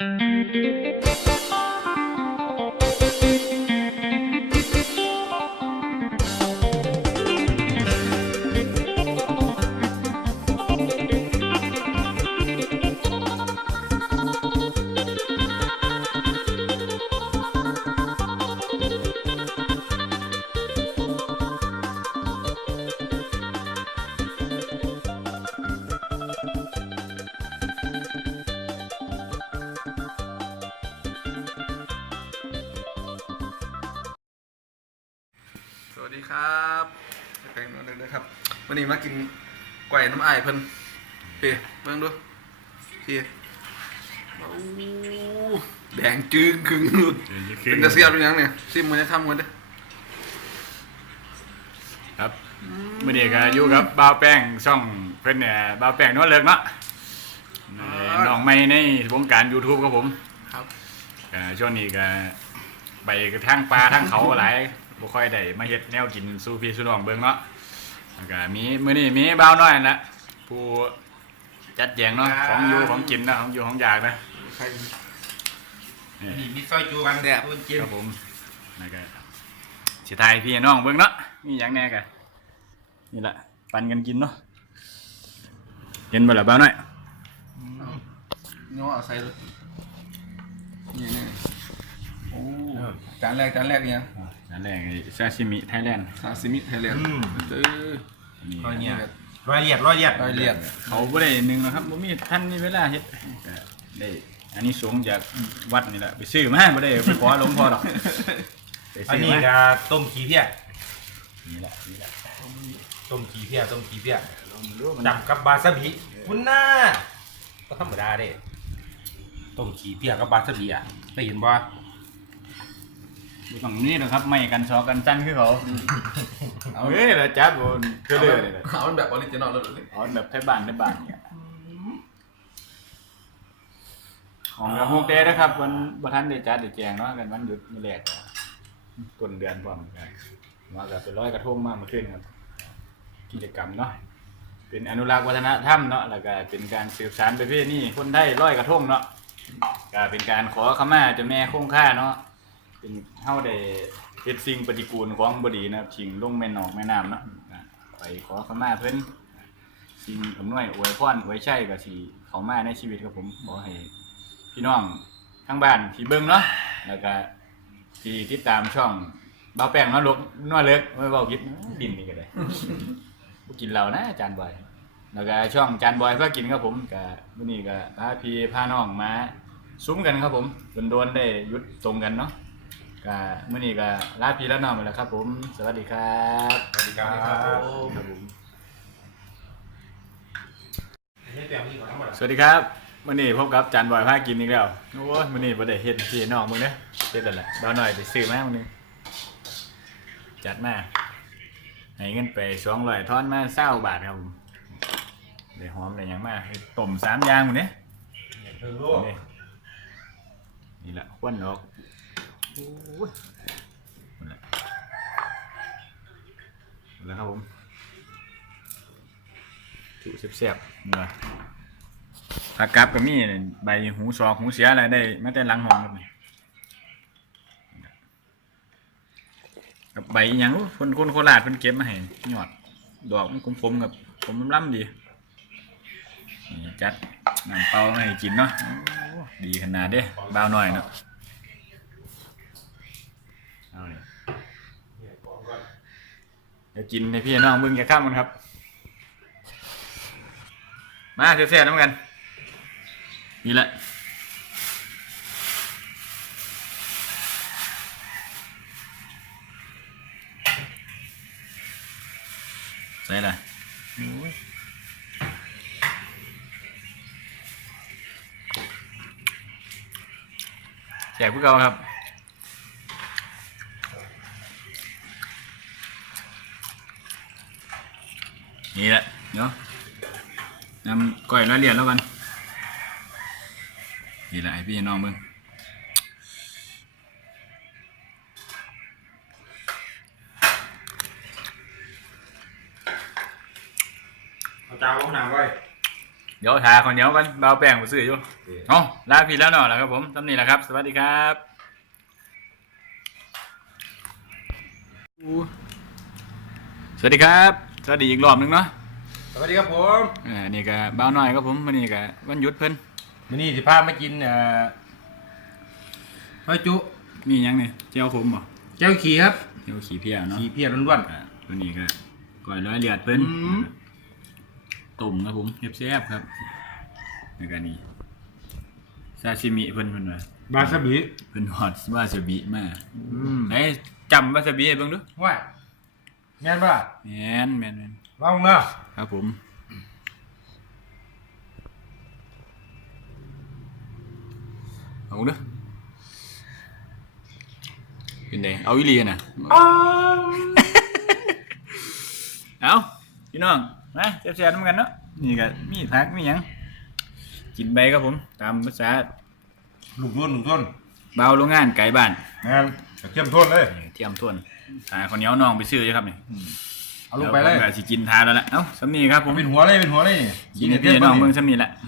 ส วัสดีครับแปลงนวลเลยครับวันนี้มากินไก่น้ำอายเพิ่นเพี่เบิ่งดูพี่โอ้แดงจึงครึ่งหลุดเป็นตะเสียบหรือยังเนี่ยซิมมันจะทำกันเด้อครับมื่อนี้ก็อยู่กับบ่าวแป้งช่องเพิ่นเนี่ยบ่าวแป้งนวดเลิกเนาะเอ่อน้องใหม่ในวงการ YouTube ครับผม ครับก็ช่วงนี้ก็ไปทางป่าทางเขาหลาย บ่ค่อยได้มาเฮ็ดแนวกินสู่พี่สู่น้องเบิ่งเนาะแล้วก็มีมื้อนี้มีบ่าวน้อยนั่นละผู้จัดแจงเนาะของอยู่ของกินเนาะของอยู่ของอยากนะใครนี่นี่มีซอยจูบังแดดคนกินครับผมแล้วก็สิทายพี่น้องเบิ่งเนาะมีหยังแหน่ก็นี่แหละปันกันกินเนาะเห็นบ่ล่ะบ่าวน้อยย่อเอาใส่เลยนี่นี่ โอ้จานแรกจานแรกเนี่ยอันแรกไอ้ซาชิมิไทยแลนด์ซาซิมิไทยแลนด์เออนี่รอยเนี่ยรอยเลียดรอยเลียดรอยเลียดเขาบ่ได้หนึ่งหรอกครับบ่มีท่านมีเวลาเฮ็ดก็ได้อันนี้สงส์จากวัดนี่แหละไปซื้อมาบ่ได้ไปขอหลวงพ่อดอกไปอันซื้อนี้มาก็ต้มขี้เพี้ยนี่แหละนี่แหละต้มขี้เพี้ยต้มขี้เพี้ยลองดูมันจับกับบาซาบิคุณหน้าก็ธรรมดาเด้ต้มขี้เพี้ยกับบาซาบิอะได้เห็นบ่ บ่ต้องนี่หรอกครับไม่กันซอกันจันคือเขาเอาเอ้ยแล้วจับบ่เทื่อเลยเลยเอามันแบบออริจินอลเลยเลยเอาแบบไทยบ้านไทยบ้านเนี่ยของกระฮูกเต้นะครับวันบ่ทันได้จัดได้แจงเนาะกันวันหยุดมื้อแรกอะต้นเดือนพร้อมกันว่าก็ไปลอยกระทงมาเมื่อคืนครับ กิจกรรมเนาะเป็นอนุรักษ์วัฒนธรรมเนาะแล้วก็เป็นการสืบสานประเพณีคนไทยร้อยกระทงเนาะก็เป็นการขอขมาเจ้าแม่คงค่าเนาะ เป็นเฮาได้เฮ็ดสิ่งปฏิกูลของบดีนะครับทิ้งลงแม่นอกแม่น้ำเนาะไปขอขมาเพิ่นสิ่งอำนวยอวยพรอวยชัยก็สิเข้ามาในชีวิตครับผมขอให้พี่น้องทั้งบ้านที่เบิ่งเนาะแล้วก็ที่ติดตามช่องเบาแป้งเนาะลกนัวเลิกไม่เว้าผิดดินนี่ก็ได้บ่กินเหล้านะอาจารย์บอยแล้วก็ช่องอาจารย์บอยเพื่อกินครับผมก็มื้อนี้ก็พาพี่พาน้องมาซุ้มกันครับผมโดนๆได้ยุดตรงกันเนาะ ก็มื้อนี้ก็ลาพี่และน้องไปแล้วครับ ผม สวัสดีครับสวัสดีครับครับผมให้แปลงนี่ก่อนทั้งหมดสวัสดีครับมื้อนี้พบกับอาจารย์บอยพากินอีกแล้วโอ้ยมื้อนี้บ่ได้เฮ็ดพี่น้องมึงเด้อเฮ็ดแล้วแหละดาวหน่อยไปซื้อมามื้อนึงจัดมาให้เงินไป200ทอนมา20บาทครับผมได้หอมได้หยังมาให้ต้มสามอย่างมื้อนี้เออลูกนี่นี่แหละควันออก โอ้ยนั่นแหละนั่นแหละครับผมจุเสียบๆเนื้อผักกับก็มีใบหูซอกหูเสียอะไรได้มาแต่ลังหองครับนี่กับใบอิหยังคนคนโคราชเพิ่นเก็บมาให้หยอด ดอกมันคมๆกับผมล้ำๆดีจัดน้ำเปล่าให้กินเนาะดีขนาดเด้บ้าวหน่อยเนาะ เอาเลยเดี๋ยวกินให้พี่น้องมึงแกข้ามกันครับ มาเสียๆน้ำกัน นี่แหละใส่ละแจกพวกเราครับ นี่แหละเนาะนำก้อยร้อยเหรียญแล้วกัน นี่แหละให้พี่น้องมึงเอาจานลงหนังไว้เดี๋ยวทาคนเหนียวกันเบาแป้งไปซื้ออยู่เอาลาพี่แล้วเนาะแล้วครับผมทำนี่แหละครับ สวัสดีครับสวัสดีครับ สวัสดีอีกรอบหนึงเนาะสวัสดีครับผมเออนี่ก็เบาหน่อยครับผมวันนี้ก็วันหยุดเพิ่นวันนี้สิพามากินเอ่อหอยจุมีหยังนี่เจียวผมบ่เจ้าขี่ครับเจียวขี้เพียเนาะขี่เพียล้วน อ่าตัวนี้ก็ก้อยร้อยเลียดเพิ่นอืมตุ่มครับผมแซ่บๆครับแล้วก็นี่ซาชิมิเพิ่นเพิ่นว่าๆบาสบิเพิ่นฮอตวาซาบิมาอืมไหนจำวาซาบิให้เบิ่งดูว่า แม่นปะล่ะแม่นแม่นแม่นลองเนาะครับผม เอาเด้อเป็นไงเอาอีหลีน่ะ เอาพี่น้องนะแซ่บๆนำกันเนาะนี่ก็มีผักมีหยังกินไปครับผม ตามภาษาลูกต้นลูกต้นเบาโรงงานไก่บ้านงานเข้มข้นเลย เทียมทวน หาคนเหนียวน้องไปซื้ออยู่ครับนี่เอาลงไปเลยดี๋วผมก็สิกินทานแล้วละเอ้าสำนีครับผผมมเป็นหัวเลยเป็นหัวเลยนี่กินให้พี่น้องเบิ่งสำนีละอ